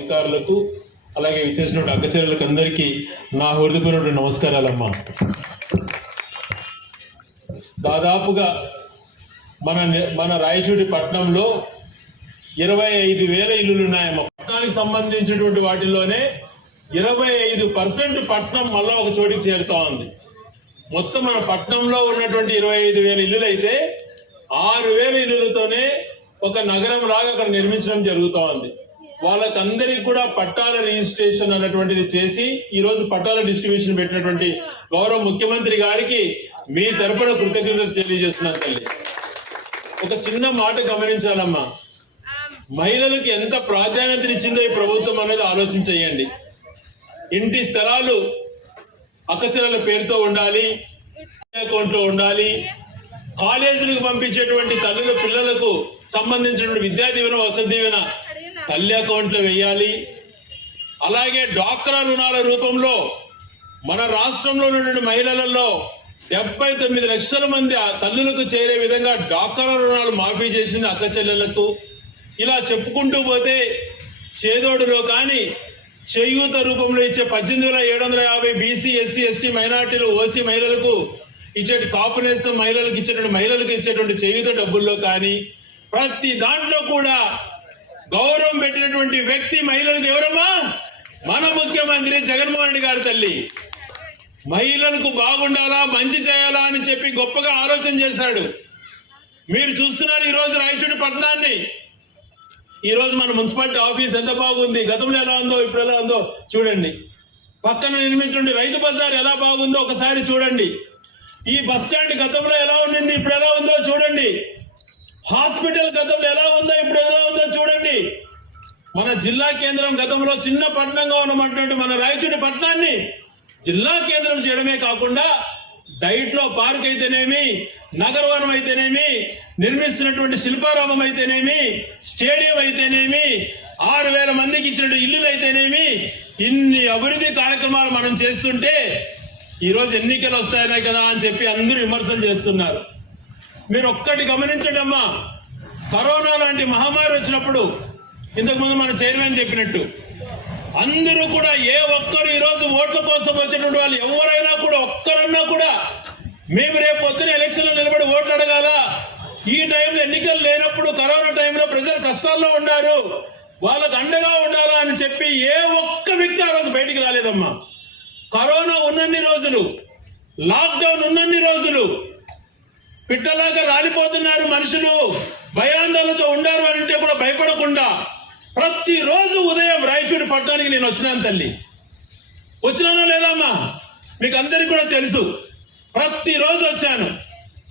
అధికారులకు అలాగే చేసినటువంటి అక్కచెల్లెలకు అందరికీ నా హృదయపూర్వక నమస్కారాలమ్మా. దాదాపుగా మన మన రాయచూడి పట్టణంలో ఇరవై ఐదు వేల ఇల్లులు ఉన్నాయమ్మా. పట్టణానికి సంబంధించినటువంటి వాటిల్లోనే ఇరవై ఐదు పర్సెంట్ పట్టణం మళ్ళీ ఒక చోటికి చేరుతా ఉంది. మొత్తం మన పట్టణంలో ఉన్నటువంటి ఇరవై ఐదు వేల ఇల్లులు అయితే ఆరు వేల ఇల్లులతోనే ఒక నగరం లాగా అక్కడ నిర్మించడం జరుగుతూ ఉంది. వాళ్ళకందరికి కూడా పట్టాల రిజిస్ట్రేషన్ అన్నటువంటిది చేసి ఈ రోజు పట్టాల డిస్ట్రిబ్యూషన్ పెట్టినటువంటి గౌరవ ముఖ్యమంత్రి గారికి మీ తరపున కృతజ్ఞతలు తెలియజేస్తున్నాను తల్లి. ఒక చిన్న మాట గమనించాలమ్మా. మహిళలకు ఎంత ప్రాధాన్యతనిచ్చిందో ఈ ప్రభుత్వం అనేది ఆలోచించేయండి. ఇంటి స్థలాలు అక్కచరల పేరుతో ఉండాలి అకౌంట్లో ఉండాలి కాలేజీలకు పంపించేటువంటి తల్లుల పిల్లలకు సంబంధించినటువంటి విద్యా దీవెన వసతి దీవెన తల్లి అకౌంట్లో వేయాలి. అలాగే డ్వాక్రా రుణాల రూపంలో మన రాష్ట్రంలో ఉన్నటువంటి మహిళలలో డెబ్బై తొమ్మిది లక్షల మంది ఆ తల్లులకు చేరే విధంగా డ్వాక్రా రుణాలు మాఫీ చేసింది అక్క చెల్లెళ్ళకు. ఇలా చెప్పుకుంటూ పోతే చేదోడులో కానీ చేయూత రూపంలో ఇచ్చే పద్దెనిమిది వేల ఏడు వందల యాభై బీసీ ఎస్సీ ఎస్టీ మైనార్టీలు ఓసీ మహిళలకు ఇచ్చే కాపు నేస్తం మహిళలకు ఇచ్చేటువంటి మహిళలకు ఇచ్చేటువంటి చేయూత డబ్బుల్లో కానీ ప్రతి దాంట్లో కూడా గౌరవం పెట్టినటువంటి వ్యక్తి మహిళలకు ఎవరమ్మా? మన ముఖ్యమంత్రి జగన్మోహన్ రెడ్డి గారి తల్లి. మహిళలకు బాగుండాలా మంచి చేయాలా అని చెప్పి గొప్పగా ఆలోచన చేశాడు. మీరు చూస్తున్నారు ఈరోజు రాయచూడి పట్టణాన్ని. ఈరోజు మన మున్సిపాలిటీ ఆఫీస్ ఎంత బాగుంది గతంలో ఎలా ఉందో ఇప్పుడు ఎలా ఉందో చూడండి. పక్కన నిర్మించండి రైతు బజార్ ఎలా బాగుందో ఒకసారి చూడండి. ఈ బస్ స్టాండ్ గతంలో ఎలా ఉండింది ఇప్పుడు ఎలా ఉందో చూడండి. హాస్పిటల్ గతంలో ఎలా ఉందో ఇప్పుడు ఎలా ఉందో చూడండి. మన జిల్లా కేంద్రం గతంలో చిన్న పట్టణంగా ఉన్నటువంటి మన రాయచూడి పట్టణాన్ని జిల్లా కేంద్రం చేయడమే కాకుండా డైట్లో పార్క్ అయితేనేమి నగరవనం అయితేనేమి నిర్మిస్తున్నటువంటి శిల్పారామం అయితేనేమి స్టేడియం అయితేనేమి ఆరు వేల మందికి ఇచ్చిన ఇల్లులు అయితేనేమి ఇన్ని అభివృద్ధి కార్యక్రమాలు మనం చేస్తుంటే ఈరోజు ఎన్నికలు వస్తాయనే కదా అని చెప్పి అందరూ విమర్శలు చేస్తున్నారు. మీరు ఒక్కటి గమనించండి అమ్మా. కరోనా లాంటి మహమ్మారి వచ్చినప్పుడు ఇంతకుముందు మన చైర్మన్ చెప్పినట్టు అందరూ కూడా ఏ ఒక్కరు ఈరోజు ఓట్ల కోసం వచ్చినటువంటి వాళ్ళు ఎవరైనా కూడా ఒక్కరన్నా కూడా మేము రేపు పొద్దున ఎలక్షన్లో నిలబడి ఓట్లు అడగాల. ఈ టైంలో ఎన్నికలు లేనప్పుడు కరోనా టైంలో ప్రజలు కష్టాల్లో ఉన్నారు. వాళ్ళకు అండగా ఉండాలా అని చెప్పి ఏ ఒక్క వ్యక్తి ఆ రోజు బయటికి రాలేదమ్మా. కరోనా ఉన్నన్ని రోజులు లాక్డౌన్ ఉన్నన్ని పిట్టలాగా రాలిపోతున్నారు మనుషులు. భయాందోళనతో ఉండారు అని అంటే కూడా భయపడకుండా ప్రతిరోజు ఉదయం రాయచూడి పట్టణానికి నేను వచ్చినాను తల్లి. వచ్చినానో లేదమ్మా? మీకు అందరికీ కూడా తెలుసు. ప్రతిరోజు వచ్చాను.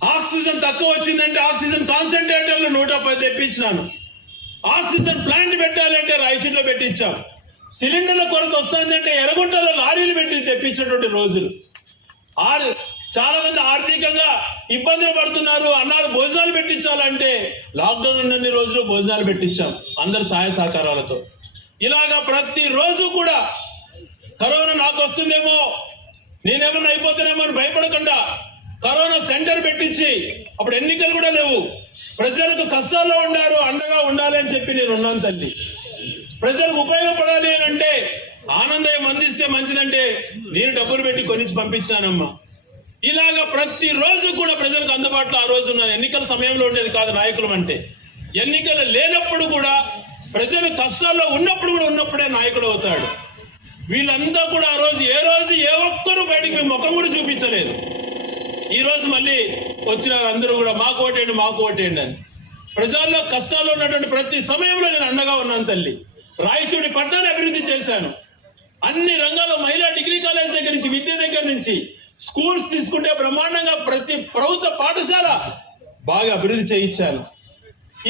ఆక్సిజన్ తక్కువ వచ్చిందంటే ఆక్సిజన్ కాన్సన్ట్రేటర్లు నూట పది తెప్పించినాను. ఆక్సిజన్ ప్లాంట్ పెట్టాలంటే రాయచూడిలో పెట్టించాం. సిలిండర్ల కొరత వస్తుందంటే ఎర్రగుంటలో లారీలు పెట్టి తెప్పించినటువంటి రోజులు. ఆరు చాలా మంది ఆర్థికంగా ఇబ్బందులు పడుతున్నారు. అన్నారు భోజనాలు పెట్టించాలంటే లాక్డౌన్ ఉన్నన్ని రోజులు భోజనాలు పెట్టించాం అందరు సహాయ సహకారాలతో. ఇలాగా ప్రతిరోజు కూడా కరోనా నాకు వస్తుందేమో నేనేమన్నా అయిపోతానేమో అని భయపడకుండా కరోనా సెంటర్ పెట్టించి అప్పుడు ఎన్నికలు కూడా లేవు. ప్రజలకు కష్టాల్లో ఉన్నారు అండగా ఉండాలి అని చెప్పి నేను ఉన్నాను తల్లి. ప్రజలకు ఉపయోగపడాలి అని అంటే ఆనందం అందిస్తే మంచిదంటే నేను డబ్బులు పెట్టి కొనిచ్చి పంపించానమ్మా. ఇలాగా ప్రతిరోజు కూడా ప్రజలకు అందుబాటులో ఆ రోజు ఉన్న ఎన్నికల సమయంలో ఉండేది కాదు నాయకులం అంటే. ఎన్నికలు లేనప్పుడు కూడా ప్రజలు కష్టాల్లో ఉన్నప్పుడు కూడా ఉన్నప్పుడే నాయకుడు అవుతాడు. వీళ్ళంతా కూడా ఆ రోజు ఏ రోజు ఏ ఒక్కరు బయటికి మీ ముఖం కూడా చూపించలేదు. ఈ రోజు మళ్ళీ వచ్చిన అందరూ కూడా మాకు ఓటేయండి మాకు ఓటేయండి అని. ప్రజల్లో కష్టాల్లో ఉన్నటువంటి ప్రతి సమయంలో నేను అండగా ఉన్నాను తల్లి. రాయచూడి పట్టణాన్ని అభివృద్ధి చేశాను. అన్ని రంగాల్లో మహిళా డిగ్రీ కాలేజ్ దగ్గర నుంచి విద్య దగ్గర నుంచి స్కూల్స్ తీసుకుంటే బ్రహ్మాండంగా ప్రతి ప్రభుత్వ పాఠశాల బాగా అభివృద్ధి చేయించాను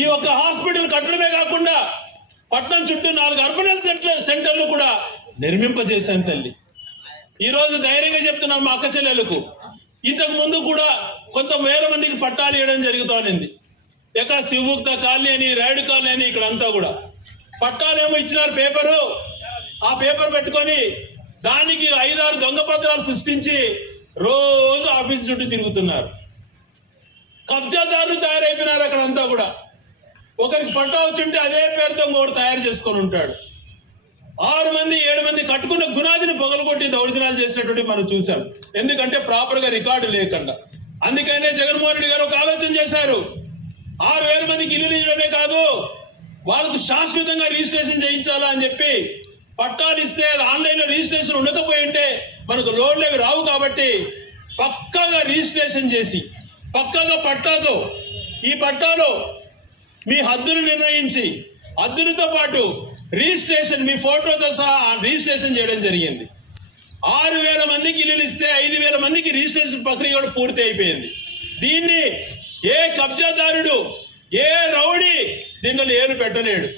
ఈ ఒక్క హాస్పిటల్ కట్టడమే కాకుండా పట్టణం చుట్టూ నాలుగు అర్బన్ హెల్త్ సెంటర్లు కూడా నిర్మింపజేశాను తల్లి. ఈరోజు ధైర్యంగా చెప్తున్నాను మా అక్క చెల్లెలకు. ఇంతకు ముందు కూడా కొంత వేల మందికి పట్టాలు ఇవ్వడం జరుగుతోంది. ఎక్కడ శివముక్త కాలనీ అని రాయుడు కాలనీ అని ఇక్కడ అంతా కూడా. పట్టాలేమో ఇచ్చినారు పేపరు. ఆ పేపర్ పెట్టుకొని దానికి ఐదారు దొంగ పత్రాలు సృష్టించి రోజు ఆఫీస్ చుట్టూ తిరుగుతున్నారు. కబ్జాదారులు తయారైపోయినారు అక్కడ అంతా కూడా. ఒకరికి పట్టా వచ్చుంటే అదే పేరుతో ఇంకోటి తయారు చేసుకొని ఉంటాడు. ఆరు మంది ఏడు మంది కట్టుకున్న గునాదిని పొగలగొట్టి దౌర్జనాలు చేసినటువంటి మనం చూసాం ఎందుకంటే ప్రాపర్గా రికార్డు లేకుండా. అందుకనే జగన్మోహన్ రెడ్డి గారు ఒక ఆలోచన చేశారు. ఆరు వేల మందికి ఇల్లు ఇవ్వడమే కాదు వాళ్ళకు శాశ్వతంగా రిజిస్ట్రేషన్ చేయించాలా అని చెప్పి పట్టాలు ఇస్తే ఆన్లైన్లో రిజిస్ట్రేషన్ ఉండకపోయి ఉంటే మనకు లోన్లు అవి రావు కాబట్టి పక్కాగా రిజిస్ట్రేషన్ చేసి పక్కాగా పట్టాతో ఈ పట్టాలో మీ హద్దులు నిర్ణయించి హద్దులతో పాటు రిజిస్ట్రేషన్ మీ ఫోటోతో సహా రిజిస్ట్రేషన్ చేయడం జరిగింది. ఆరు వేల మందికి ఇల్లులు ఇస్తే ఐదు వేల మందికి రిజిస్ట్రేషన్ ప్రక్రియ కూడా పూర్తి అయిపోయింది. దీన్ని ఏ కబ్జాదారుడు ఏ రౌడీ దీనిలో ఏలు పెట్టలేడు.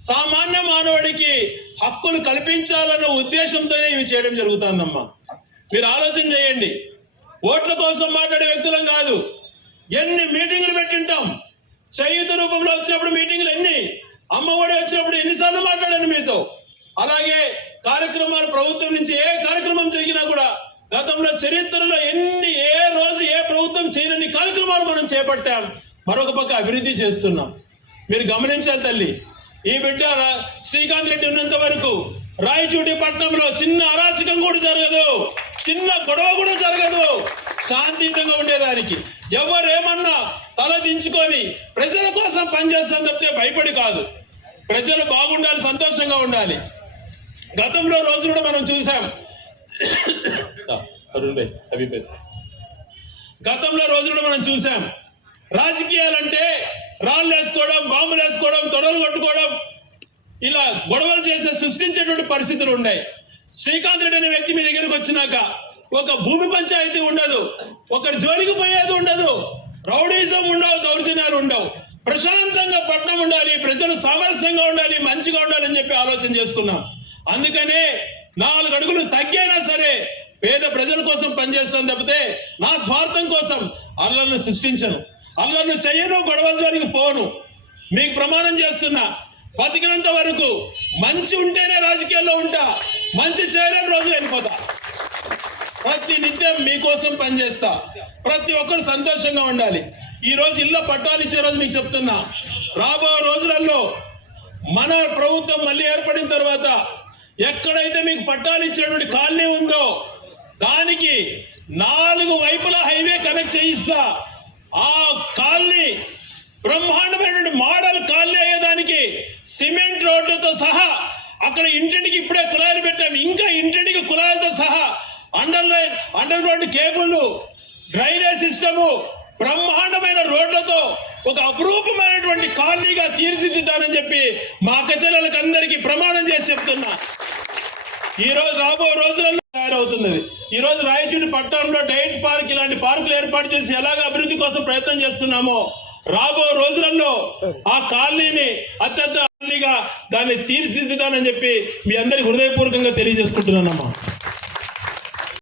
సామాన్య మానవుడికి హక్కులు కల్పించాలన్న ఉద్దేశంతోనే ఇవి చేయడం జరుగుతుందమ్మా. మీరు ఆలోచన చేయండి. ఓట్ల కోసం మాట్లాడే వ్యక్తులం కాదు. ఎన్ని మీటింగులు పెట్టింటాం? చేయుత రూపంలో వచ్చినప్పుడు మీటింగులు ఎన్ని? అమ్మఒడి వచ్చినప్పుడు ఎన్నిసార్లు మాట్లాడాను మీతో? అలాగే కార్యక్రమాలు ప్రభుత్వం నుంచి ఏ కార్యక్రమం జరిగినా కూడా గతంలో చరిత్రలో ఎన్ని ఏ రోజు ఏ ప్రభుత్వం చేయని కార్యక్రమాలు మనం చేపట్టాం. మరొక పక్క అభివృద్ధి చేస్తున్నాం. మీరు గమనించాలి తల్లి ఈ బిడ్డ శ్రీకాంత్ రెడ్డి ఉన్నంత వరకు రాయచూటి పట్టణంలో చిన్న అరాచకం కూడా జరగదు. చిన్న గొడవ కూడా జరగదు. శాంతియుతంగా ఉండేదానికి. ఎవరేమన్నా తల దించుకొని ప్రజల కోసం పనిచేస్తాను తప్పితే భయపడి కాదు. ప్రజలు బాగుండాలి సంతోషంగా ఉండాలి. గతంలో రోజు కూడా మనం చూసాం. అరుణ్ గతంలో రోజు కూడా మనం చూసాం. రాజకీయాలంటే రాళ్ళు వేసుకోవడం బాంబులు వేసుకోవడం తొడలు కొట్టుకోవడం ఇలా గొడవలు చేసే సృష్టించేటువంటి పరిస్థితులు ఉన్నాయి. శ్రీకాంత్ రెడ్డి అనే వ్యక్తి మీ దగ్గరకు వచ్చినాక ఒక భూమి పంచాయతీ ఉండదు ఒకరి జోలికి పోయేది ఉండదు రౌడీజం ఉండవు దౌర్జన్యాలు ఉండవు. ప్రశాంతంగా పట్టణం ఉండాలి ప్రజలు సామరస్యంగా ఉండాలి మంచిగా ఉండాలని చెప్పి ఆలోచన చేసుకున్నాం. అందుకనే నాలుగు అడుగులు తగ్గైనా సరే పేద ప్రజల కోసం పనిచేస్తాను తప్పితే నా స్వార్థం కోసం అల్లర్లు సృష్టించను. అల్లర్లు చెయ్యను గొడవల జోలికి పోను. మీకు ప్రమాణం చేస్తున్నా. బతికినంత వరకు మంచి ఉంటేనే రాజకీయాల్లో ఉంటా. మంచి చేయలేని రోజులు వెళ్ళిపోతా. ప్రతి నిత్యం మీకోసం పనిచేస్తా. ప్రతి ఒక్కరు సంతోషంగా ఉండాలి. ఈ రోజు ఇల్లు పట్టాలు ఇచ్చే రోజు మీకు చెప్తున్నా. రాబో రోజులలో మన ప్రభుత్వం మళ్ళీ ఏర్పడిన తర్వాత ఎక్కడైతే మీకు పట్టాలు ఇచ్చేటువంటి కాలనీ ఉందో దానికి నాలుగు వైపులా హైవే కనెక్ట్ చేయిస్తా. ఆ కాలనీ బ్రహ్మాండమైనటువంటి మోడల్ కాలనీ అయ్యేదానికి సిమెంట్ రోడ్లతో సహా అక్కడ ఇంటింటికి ఇప్పుడే కులాయిలు పెట్టాం. ఇంకా ఇంటింటికి కులాయిలతో సహా under line underground cable drainage system బ్రహ్మాండమైన రోడ్లతో ఒక అపురూపమైనటువంటి కాలనీగా తీర్చిదిద్దానని చెప్పి మా అక్కచెల్లెలకు అందరికీ ప్రమాణం చేసి చెప్తున్నా. ఈ రోజు రాబో రోజులలో తయారవుతుంది అది. ఈ రోజు రాయచూడి పట్టణంలో డైట్ పార్క్ ఇలాంటి పార్కులు ఏర్పాటు చేసి ఎలాగ అభివృద్ధి కోసం ప్రయత్నం చేస్తున్నామో రాబో రోజులలో ఆ కాలనీని అత్యంత కాలనీగా దాన్ని తీర్చిదిద్దుతానని చెప్పి మీ అందరికి హృదయపూర్వకంగా తెలియజేసుకుంటున్నానమ్మా